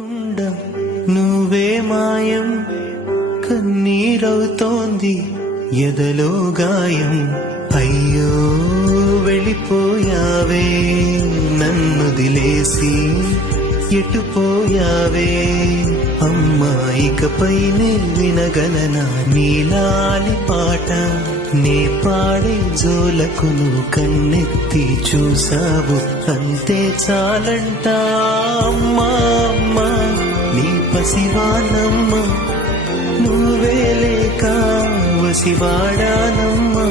కుండా నువ్వే మాయం కన్నీరవుతోంది ఎదలో గాయం. అయ్యో వెళ్ళిపోయావే నన్ను దిలేసి ఎటుపోయావే అమ్మా, ఇకపైనే వినగలనా నీలాలి పాట? నే పాడే జోలకు నువ్వు కన్నెత్తి చూసావు, అంతే చాలంట. అమ్మా అమ్మా నీ పసివానమ్మ, నువ్వే లేక వసివాడానమ్మా.